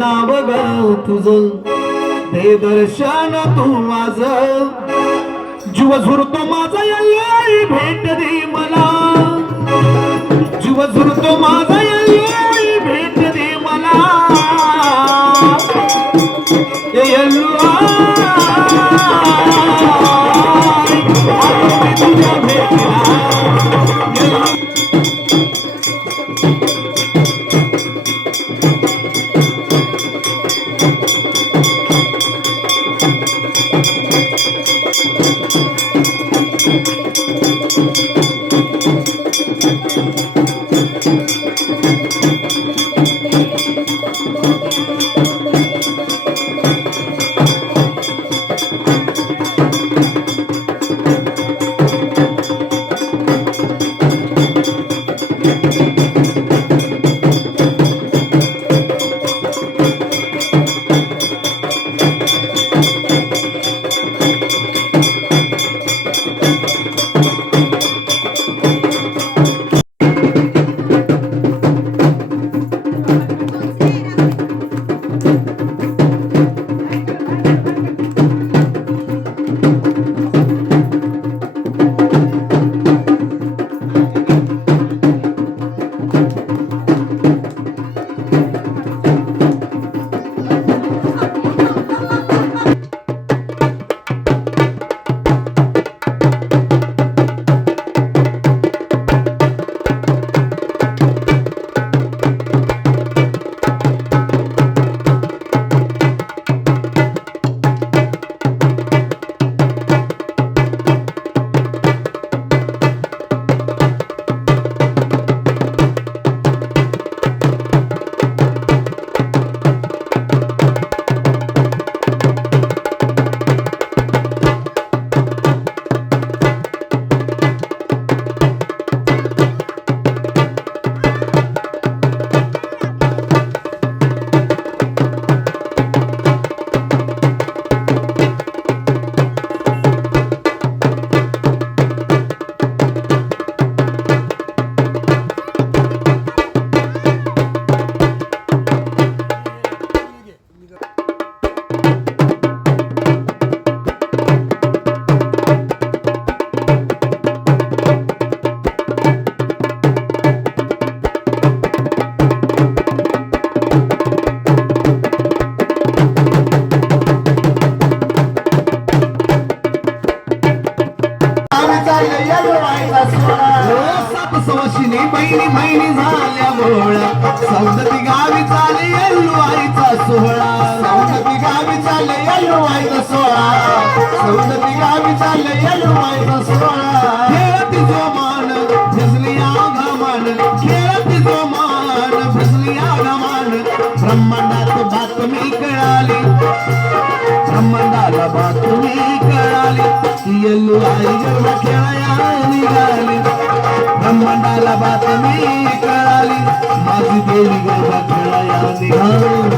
ना बघ तुझ. ते दर्शन तू माझ. जीव झुरतो माझा यल्लाई भेट दे मला. जीव झुरतो माझा यल्लाई भेट दे मला. बातमी कळाली. माझी देवी गर्भा खेळाया निघाली.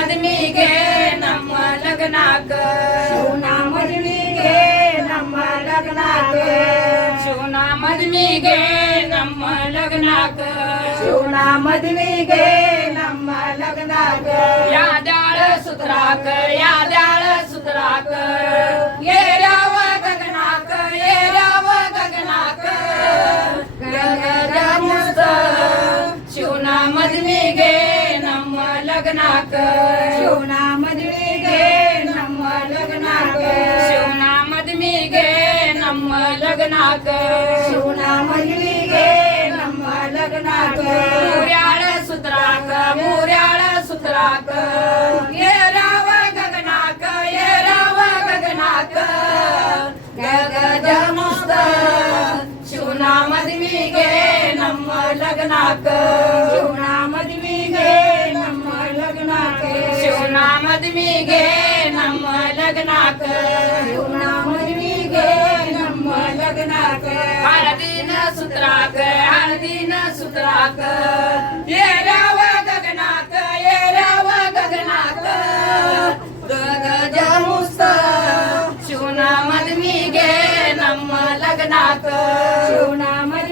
ಶಿವನ ಮದುವಿಗೆ ನಮ್ಮ ಲಗ್ನಾಕ ಶಿವನ ಮದುವೆಗೆ ನಮ್ಮ ಲಗ್ನಾಗ ಶಿವನ ಮದುವಿಗೆ ನಮ್ಮ ಲಗ್ನಾಕ ಶಿವನ ಮದುವೆಗೆ ನಮ್ಮ ಲಗ್ನಾಗ ಯಾದ್ಯಾಳ ಸುತ್ರಾಕ ಯಾದ್ಯಾಳ ಸುತ್ರಾಕ ಏರ್ಯಾವ ಗಗನಾಕ ಏರ್ಯಾವ ಗಗನಾಕ ಗಗನ ಮುಸ್ತ शिवना मधवी गे नम लग्नाक. शिवना मधवी गे नम लग्नाक. शिवना मधवी गे नम लग्ना शिवना मधवी गे नम लग्नाक. मुऱ्याळ सुत्राक मुऱ्याळ सुत्राक. ये राव गगनाक ये राव गगनाक. गगज मस्त शिवना मधवी घे लग्नाक शिवनामद मी घे नम लग्नाक शिवनामद मी घे नम लग्नाक शिवनामद मी घे नम लग्नाक हळदीन सुत्राक हळदीन सुत्राक. येराव गगनाक येराव गगनाक गग जमुस शिवनामद मी घे नम लग्नाक शिवनामद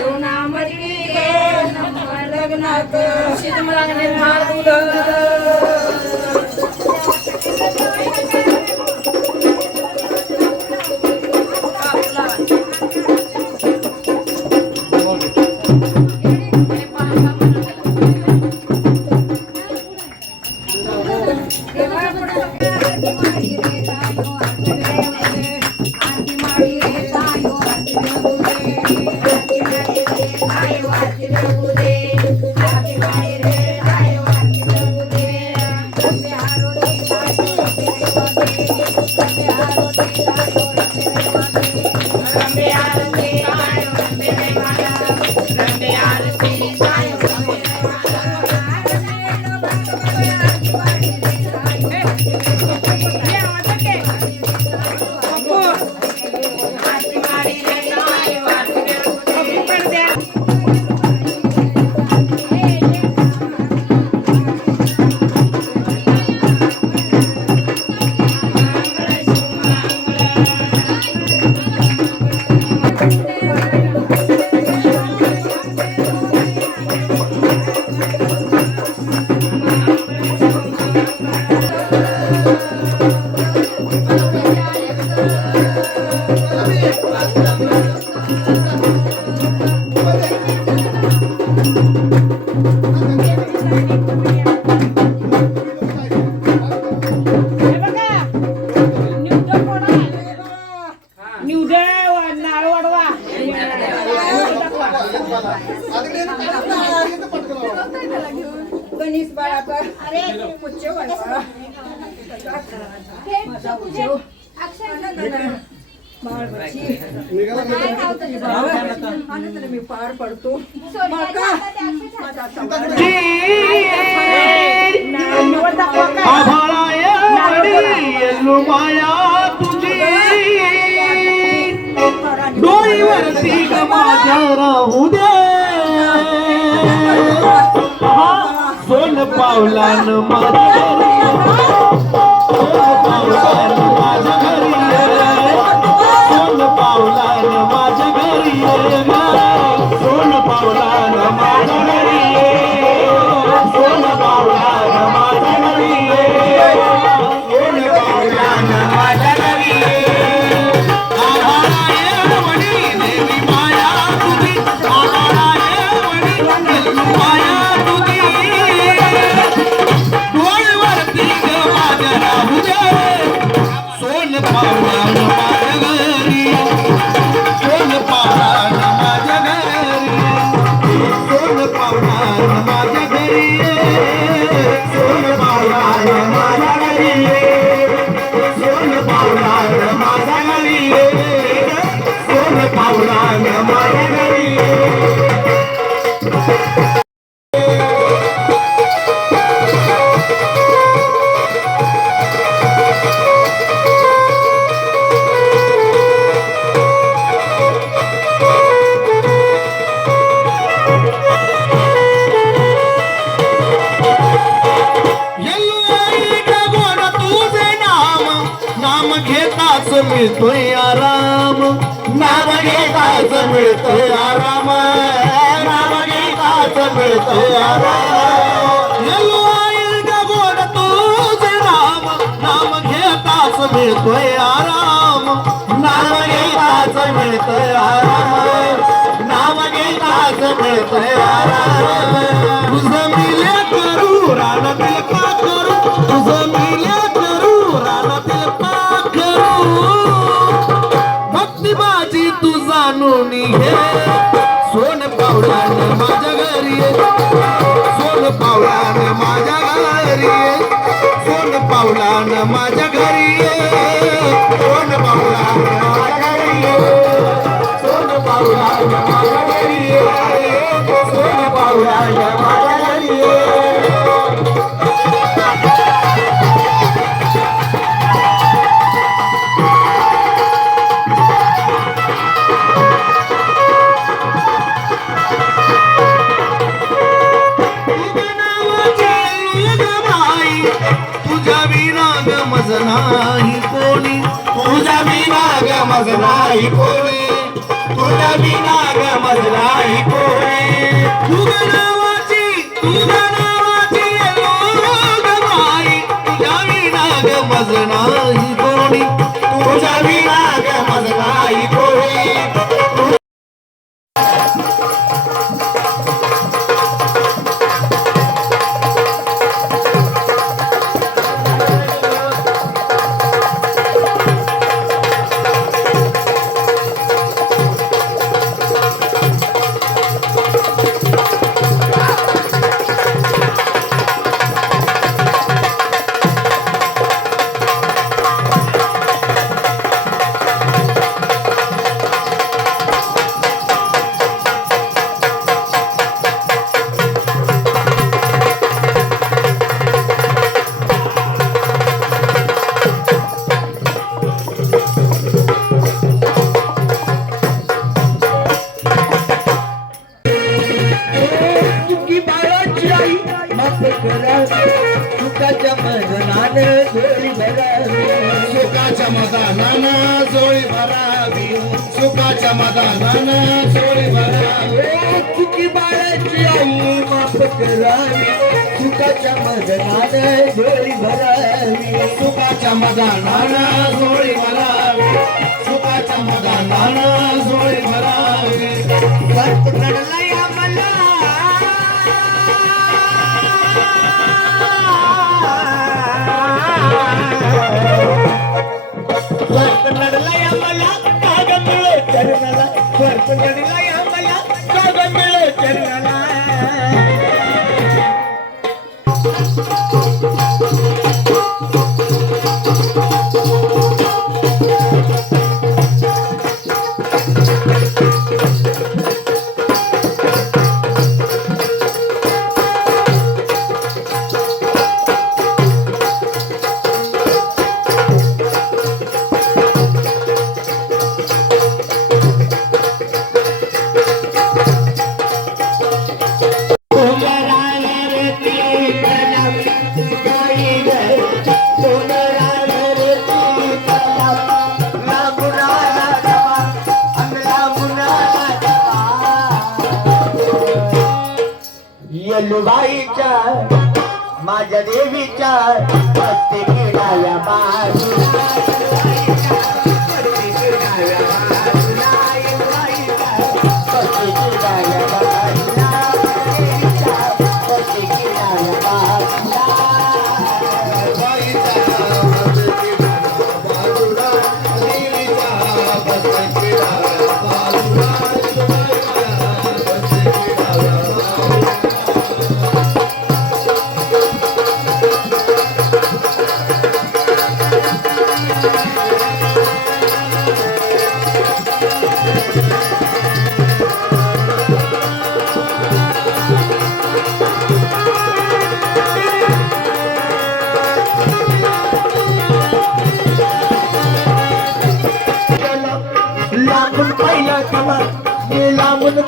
करुणा मरणी लग्नात. शिजमाने मारुलं गणेश बाळा अरे पुच्छ मी पार पडतो माका माझा डोळीवरती ग माझ्या राहू दे. सोन पावलान माझ्या पावलान मिळतोय आराम. नाम घेताच मिळतोय आराम. नाम घेताच मिळतोय आराम. गोड तुझे नाम? नाम घेताच मिळतोय आराम. नाम घेताच मिळतोय आराम. नाम घेताच मिळतोय आराम. तुझं मिल्या करू रानातील करू. तुझं भक्ती माझी तू जाणून घे. सोन पावलान माझ्या घरी सोन पावलान माझ्या घरी सोन पावलान माझ्या घरी सोन पावलान करावी चुकाच्या मजनान जोडी भरावी. सुखाच्या मदानानं जोळी भरावी. सुखाच्या मदानानं जोळी भरावी. सर्प लढला या मला. स्वर्ग लढला या मला. काग मिळे चरणाला स्वर्ग लढला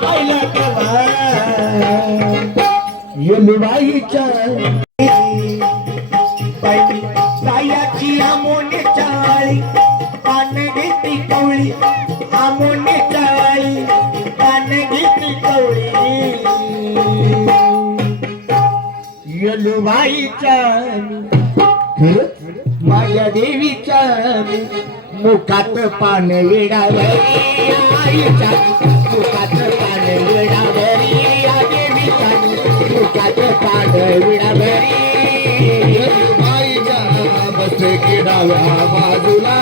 पाहिला कवा येलुबाईच्या पायाची आमोने चाळी पान आई आमोनी आई पान घेतली कवळी यलुबाईच्या माझ्या देवीच्या मुखात पान विडावरी मुखात बाजूला बाईच्या बस किडाव्या बाजूला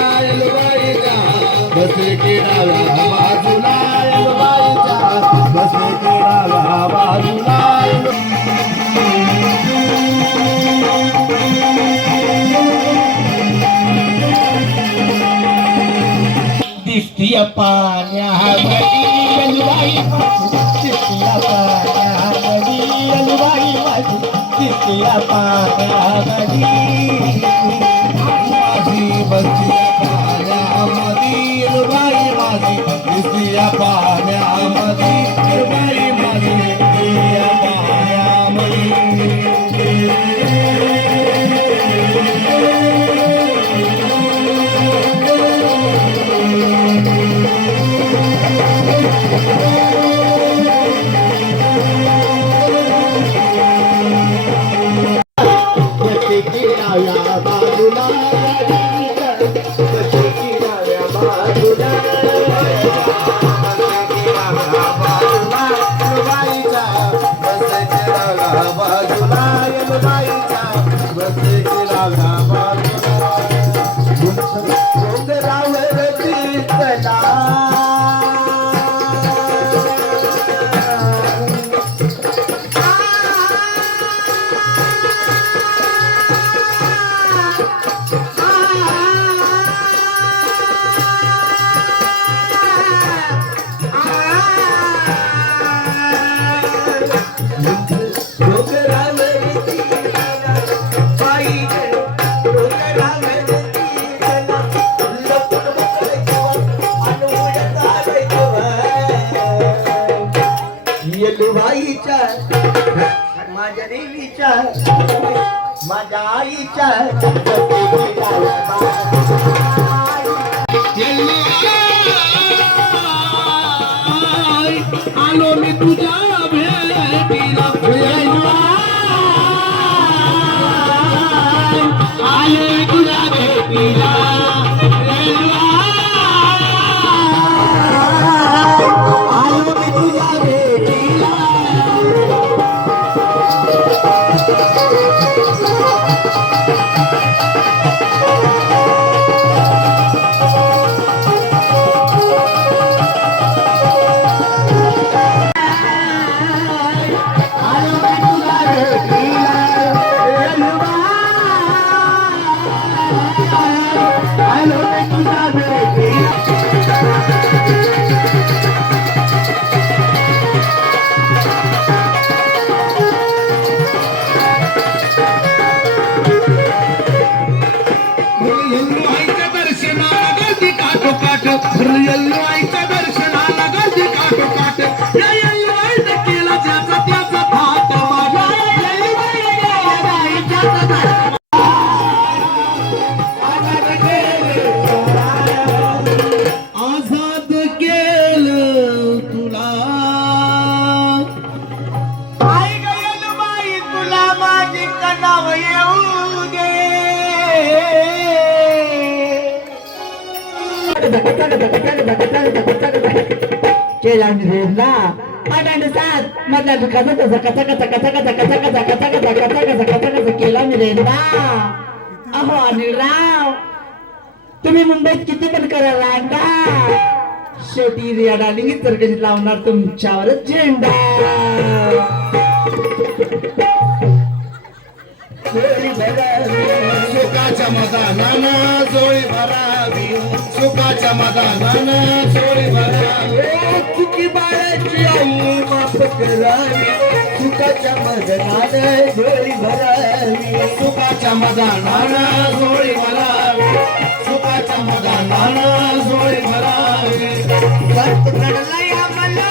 बाईच्या बस किडाव्या बाजूला दिसतीय पाण्या अलबाई दिसतीय पाण्या ललबाई माझी तिथल्या पाण्यामध्ये. माझी बसल्या माझी पाण्यामध्ये. माझी केला ना मधल्या दुखाचा तसा कचा कचा कचा कचा कचा कचा कचा कचा कचा कचा कचा कचा केला मी रेंदा अहो अनिल राव तुम्ही मुंबईत किती पण करा रांगा. शेवटी रिया डालिंगी तर कधी लावणार तुमच्यावरच झेंडा. सुखाच्या मदानानं जोळी भरावी. सुखाच्या मदानानं जोळी भरावी. चुकी बाळाची आई माफ करावी. सुखाच्या मदनानं झोळी भरावी. सुखाच्या मदानानं जोळी भरावी. सुखाच्या मदानानं जोळी भरावी. संत कडला या मला